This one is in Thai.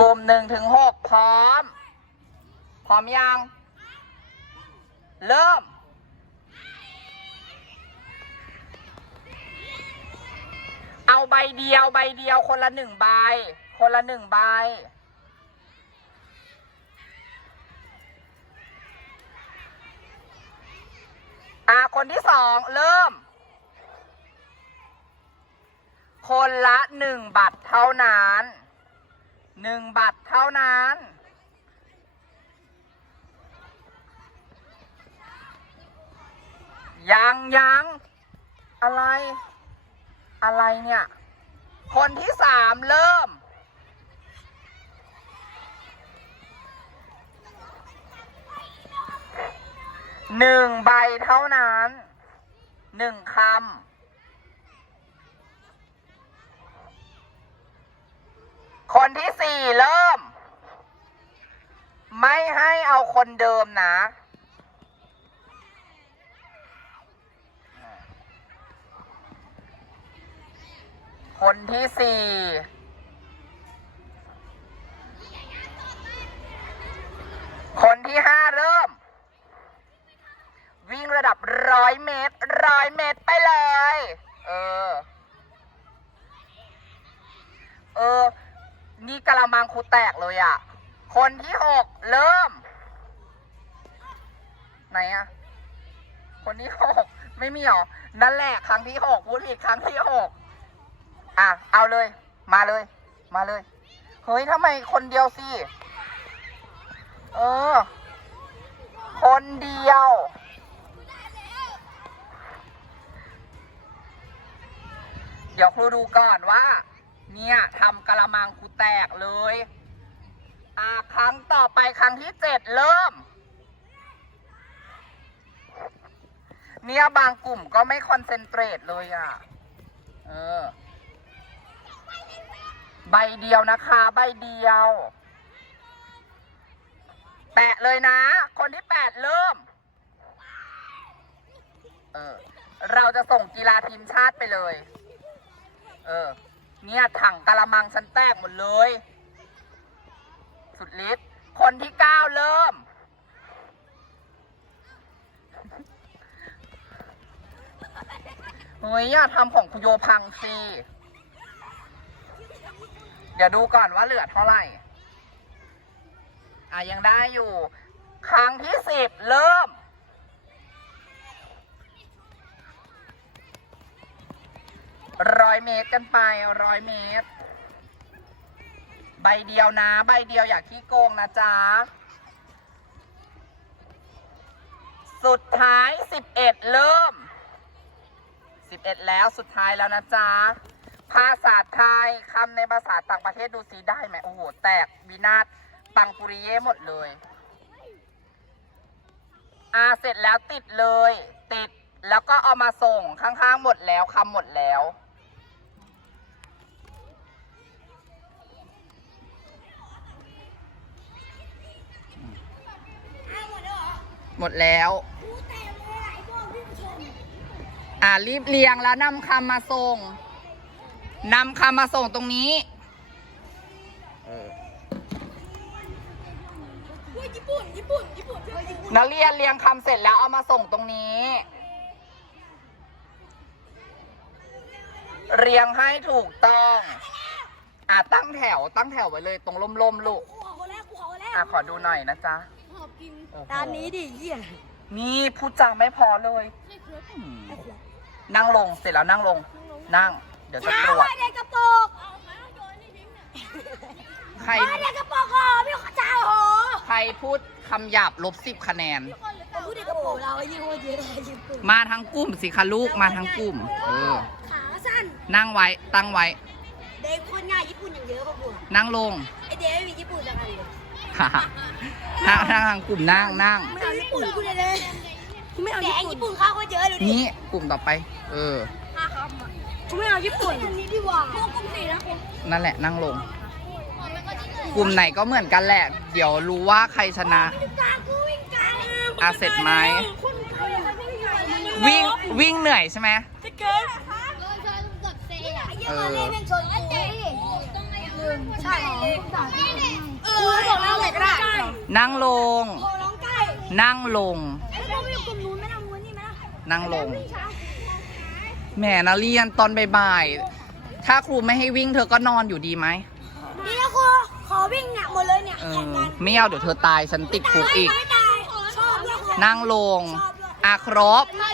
กลุ่มหนึ่งถึงหกพร้อม พร้อมยัง เริ่ม เอาใบเดียวใบเดียวคนละหนึ่งใบ คนละหนึ่งใบ อ่าคนที่สองเริ่ม คนละหนึ่งบัตรเท่านั้น หนึ่งบัตรเท่านั้น ยังยังอะไร อะไรเนี่ย คนที่สามเริ่ม หนึ่งใบเท่านั้น หนึ่งคำคนที่สี่เริ่ม ไม่ให้ เอาคนเดิมนะ คนที่สี่คนที่ห้าเริ่ม วิ่งระดับร้อยเมตรร้อยเมตรไปเลย เออ เออ นี่กะละมังคูแตกเลยอะ่ะ คนที่หกเริ่ม ไหนอะคนที่หกไม่มีหรอ นั่นแหละครั้งที่หกพูดผิดครั้งที่หกอะ เอาเลย มาเลย มาเลย เฮ้ยทำไมคนเดียวสิ เออ คนเดียว เดี๋ยวครูดูก่อนว่า เนี่ยทำกะละมังกูแตกเลย อ่าครั้งต่อไปครั้งที่เจ็ดเริ่ม เนี่ยบางกลุ่มก็ไม่คอนเซนเทรตเลยอะ เออ ใบเดียวนะคะ ใบเดียว แปะเลยนะ คนที่แปดเริ่ม เออ เราจะส่งกีฬาทีมชาติไปเลย เออ เนี่ยถังกะละมังฉันแตกหมดเลย สุดฤทธิ์คนที่เก้าเริ่ม เฮ้ยอย่าทำของคุโยพังสิเดี๋ยวดูก่อนว่าเหลือเท่าไหร่ อะยังได้อยู่ ครั้งที่สิบเริ่ม ร้อยเมตรกันไปร้อยเมตร ใบเดียวนะ ใบเดียวอย่าขี้โกงนะจ๊ะ สุดท้ายสิบเอ็ดเริ่ม สิบเอ็ดแล้วสุดท้ายแล้วนะจ๊ะ ภาษาไทยคำในภาษาต่างประเทศดูซิได้ไหมโอ้โห แตกวินาศปังปุริเย่หมดเลย อ่าเสร็จแล้วติดเลย ติดแล้วก็เอามาส่งข้างๆหมดแล้วคำหมดแล้วหมดแล้ว อ่ารีบเรียงแล้วนำคำมาส่งนำคำมาส่งตรงนี้ญี่ปุ่นญี่ปุ่นญี่ปุ่นนักเรียนเรียงคำเสร็จแล้วเอามาส่งตรงนี้ เรียงให้ถูกต้อง อะตั้งแถวตั้งแถวไว้เลยตรงล่มๆลูกกูขอคนแรกกูขอคนแรกอะขอดูหน่อยนะจ๊ะขอบกินโอ้โหตามนี้ดิเยี่ยนี่พูดจาไม่พอเลยอืม นั่งลงเสร็จแล้วนั่งลง นั่ง เดี๋ยวจะตรวจไว้ในกระปุกใครไว้ในกระปุกอะพี่ข้าเจ้าโหใครพูดคำหยาบลบสิบคะแนนผมพูดในกระปุกเราไอ้ยี่ห้อเยอะเลยญี่ปุ่นมาทั้งกลุ่มสิคะลูกมาทั้งกลุ่ม เออ ขาสั้น นั่งไว้ตั้งไว้ เด็กคนง่ายญี่ปุ่นอย่างเยอะป่ะบัวนั่งลง ไอเด็กไม่มีญี่ปุ่นจังเลยนั่งนั่งทางกลุ่มนั่งนั่งไม่เอาญี่ปุ่นกูเลยเลย กูไม่เอาญี่ปุ่นญี่ปุ่นข้าวก็เยอะเลยดินี่กลุ่มต่อไป เออ ห้าคำอะกูไม่เอาญี่ปุ่นกลุ่มนี้ดีกว่าพวกกลุ่มสี่นะคุณนั่นแหละนั่งลง กลุ่มไหนก็เหมือนกันแหละ เดี๋ยวรู้ว่าใครชนะ กลางกูวิ่งกลางอะเสร็จไหมคนไทยอะวิ่งไกลวิ่งวิ่งเหนื่อยใช่ไหม จะเกินเออเล่นชนกูใช่เออบอกแล้วเลยก็ได้นั่งลงโอ้ น้องไก่นั่งลงไอ้พวกไม่อยู่กลุ่มนู้นไม่ทำนู้นนี่ไหมล่ะนั่งลง แหมนักเรียนตอนบ่ายๆ ถ้าครูไม่ให้วิ่งเธอก็นอนอยู่ดีไหมนี่นะครูขอวิ่งเนี่ยหมดเลยเนี่ยเอแข่งอกันไม่เอาเดี๋ยวเธอตายฉันติดคุกอีกไม่ตายชอบด้วยนั่งลงอาครบใช่